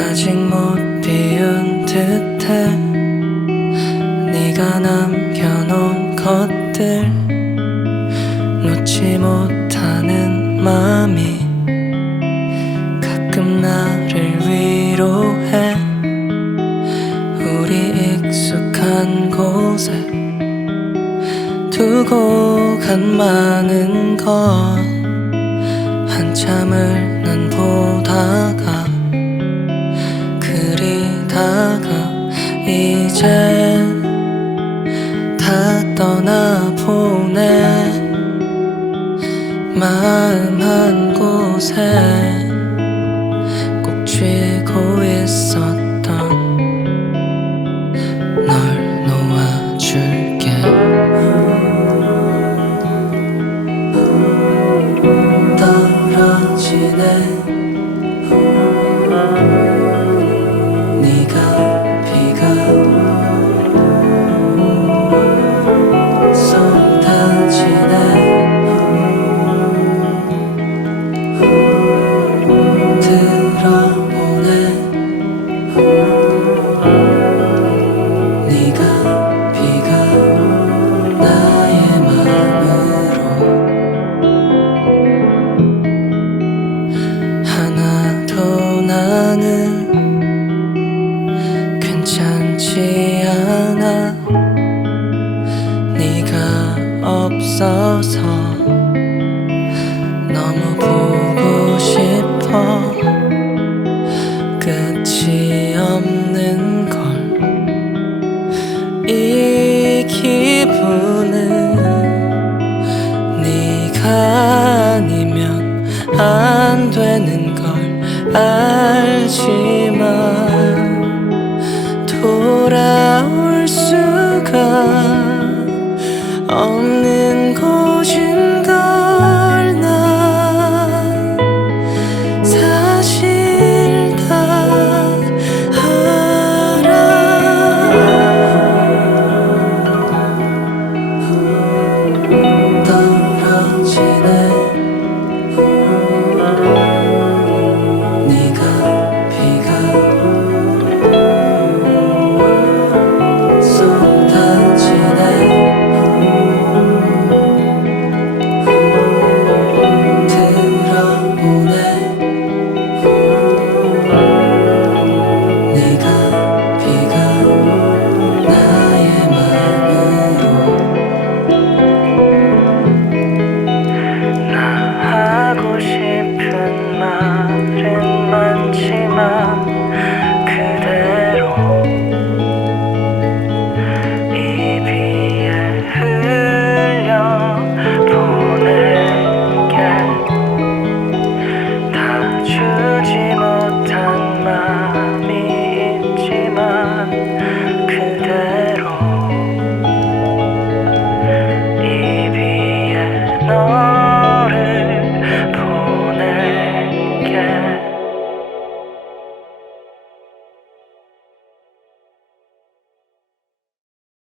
아직 못 비운 듯해. 네가 남겨놓은 것들 놓지 못하는 마음이 가끔 나를 위로해. 우리 익숙한 곳에 두고 간 많은 것 한참을 난 보다가 그리다가 이제 다 떠나보내. 마음 한 곳에 꼭 쥐고 있었 없어서 너무 보고 싶어. 끝이 없는 걸 이 기분은 네가 아니면 안 되는 걸 알지만 돌아올 수가 없는